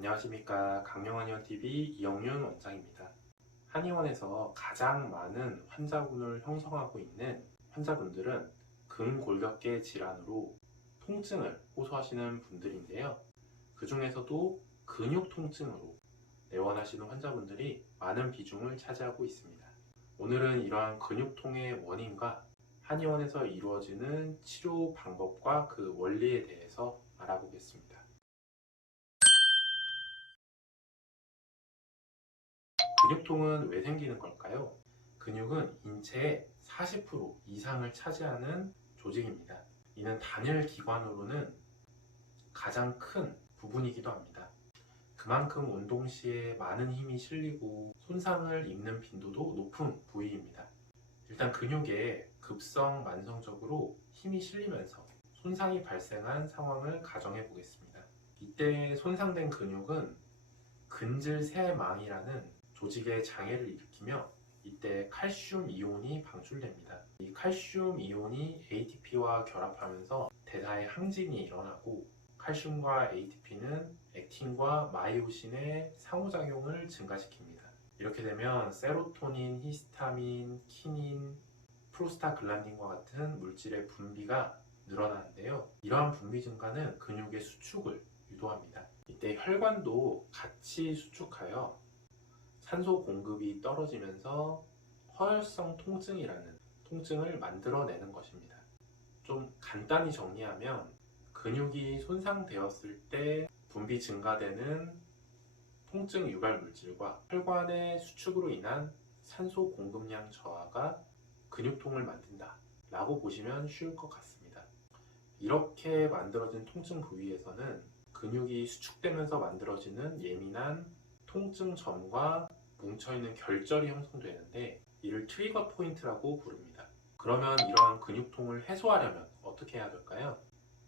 안녕하십니까. 강령한의원TV 이영윤 원장입니다. 한의원에서 가장 많은 환자군을 형성하고 있는 환자분들은 근골격계 질환으로 통증을 호소하시는 분들인데요. 그 중에서도 근육 통증으로 내원하시는 환자분들이 많은 비중을 차지하고 있습니다. 오늘은 이러한 근육통의 원인과 한의원에서 이루어지는 치료 방법과 그 원리에 대해서 알아보겠습니다. 근육통은 왜 생기는 걸까요? 근육은 인체의 40% 이상을 차지하는 조직입니다. 이는 단일 기관으로는 가장 큰 부분이기도 합니다. 그만큼 운동 시에 많은 힘이 실리고 손상을 입는 빈도도 높은 부위입니다. 일단 근육에 급성 만성적으로 힘이 실리면서 손상이 발생한 상황을 가정해 보겠습니다. 이때 손상된 근육은 근질세망이라는 조직의 장애를 일으키며 이때 칼슘 이온이 방출됩니다. 이 칼슘 이온이 ATP와 결합하면서 대사의 항진이 일어나고 칼슘과 ATP는 액틴과 마이오신의 상호작용을 증가시킵니다. 이렇게 되면 세로토닌, 히스타민, 키닌, 프로스타글란딘과 같은 물질의 분비가 늘어나는데요. 이러한 분비 증가는 근육의 수축을 유도합니다. 이때 혈관도 같이 수축하여 산소 공급이 떨어지면서 허혈성 통증이라는 통증을 만들어내는 것입니다. 좀 간단히 정리하면 근육이 손상되었을 때 분비 증가되는 통증 유발 물질과 혈관의 수축으로 인한 산소 공급량 저하가 근육통을 만든다 라고 보시면 쉬울 것 같습니다. 이렇게 만들어진 통증 부위에서는 근육이 수축되면서 만들어지는 예민한 통증점과 뭉쳐있는 결절이 형성되는데 이를 트리거 포인트라고 부릅니다. 그러면 이러한 근육통을 해소하려면 어떻게 해야 될까요?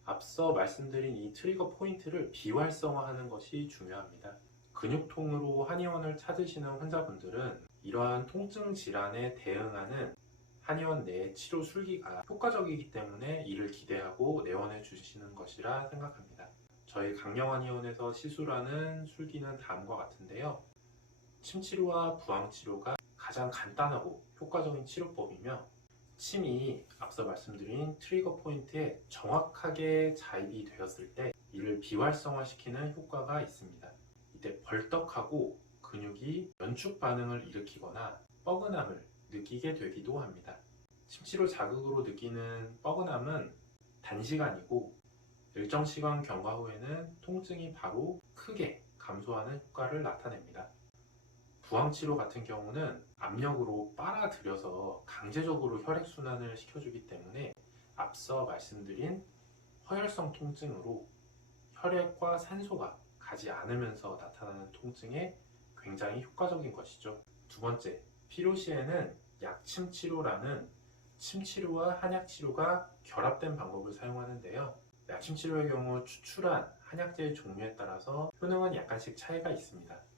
앞서 말씀드린 이 트리거 포인트를 비활성화하는 것이 중요합니다. 근육통으로 한의원을 찾으시는 환자분들은 이러한 통증 질환에 대응하는 한의원 내 치료 술기가 효과적이기 때문에 이를 기대하고 내원해 주시는 것이라 생각합니다. 저희 강령한의원에서 시술하는 술기는 다음과 같은데요. 침치료와 부항치료가 가장 간단하고 효과적인 치료법이며 침이 앞서 말씀드린 트리거 포인트에 정확하게 자입이 되었을 때 이를 비활성화시키는 효과가 있습니다. 이때 벌떡하고 근육이 연축 반응을 일으키거나 뻐근함을 느끼게 되기도 합니다. 침치료 자극으로 느끼는 뻐근함은 단시간이고 일정 시간 경과 후에는 통증이 바로 크게 감소하는 효과를 나타냅니다. 부항치료 같은 경우는 압력으로 빨아들여서 강제적으로 혈액순환을 시켜주기 때문에 앞서 말씀드린 허혈성 통증으로 혈액과 산소가 가지 않으면서 나타나는 통증에 굉장히 효과적인 것이죠. 두 번째, 필요시에는 약침치료라는 침치료와 한약치료가 결합된 방법을 사용하는데요. 약침치료의 경우 추출한 한약재의 종류에 따라서 효능은 약간씩 차이가 있습니다.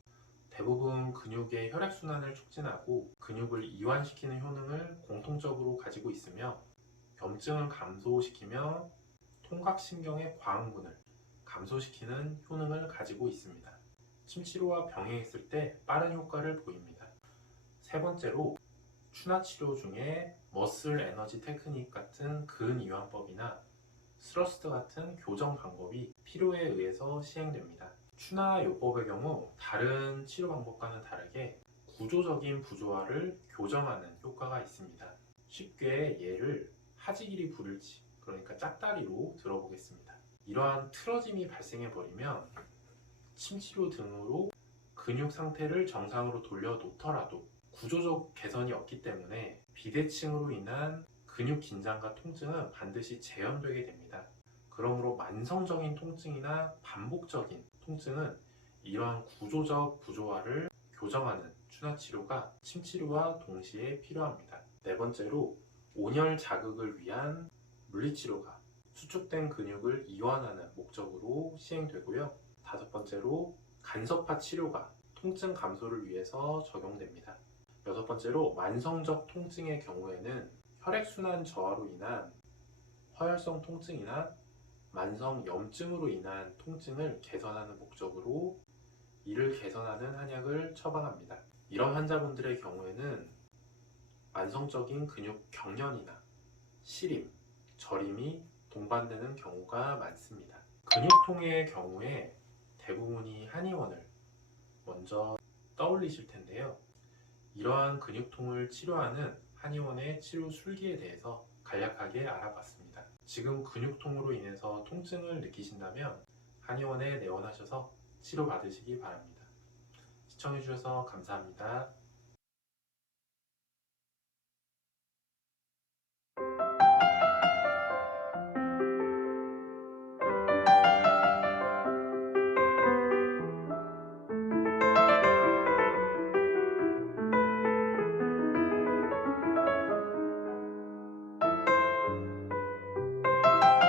대부분 근육의 혈액순환을 촉진하고 근육을 이완시키는 효능을 공통적으로 가지고 있으며 염증을 감소시키며 통각신경의 과흥분을 감소시키는 효능을 가지고 있습니다. 침치료와 병행했을 때 빠른 효과를 보입니다. 세 번째로 추나치료 중에 머슬 에너지 테크닉 같은 근이완법이나 스러스트 같은 교정 방법이 필요에 의해서 시행됩니다. 추나요법의 경우 다른 치료 방법과는 다르게 구조적인 부조화를 교정하는 효과가 있습니다. 쉽게 얘를 하지 길이 불일치, 그러니까 짝다리로 들어보겠습니다. 이러한 틀어짐이 발생해 버리면 침치료 등으로 근육 상태를 정상으로 돌려놓더라도 구조적 개선이 없기 때문에 비대칭으로 인한 근육 긴장과 통증은 반드시 재현되게 됩니다. 그러므로 만성적인 통증이나 반복적인 통증은 이러한 구조적 부조화를 교정하는 추나치료가 침치료와 동시에 필요합니다. 네 번째로 온열 자극을 위한 물리치료가 수축된 근육을 이완하는 목적으로 시행되고요. 다섯 번째로 간섭화 치료가 통증 감소를 위해서 적용됩니다. 여섯 번째로 만성적 통증의 경우에는 혈액순환 저하로 인한 허혈성 통증이나 만성 염증으로 인한 통증을 개선하는 목적으로 이를 개선하는 한약을 처방합니다. 이런 환자분들의 경우에는 만성적인 근육 경련이나 시림, 저림이 동반되는 경우가 많습니다. 근육통의 경우에 대부분이 한의원을 먼저 떠올리실 텐데요. 이러한 근육통을 치료하는 한의원의 치료 술기에 대해서 간략하게 알아봤습니다. 지금 근육통으로 인해서 통증을 느끼신다면 한의원에 내원하셔서 치료받으시기 바랍니다. 시청해주셔서 감사합니다.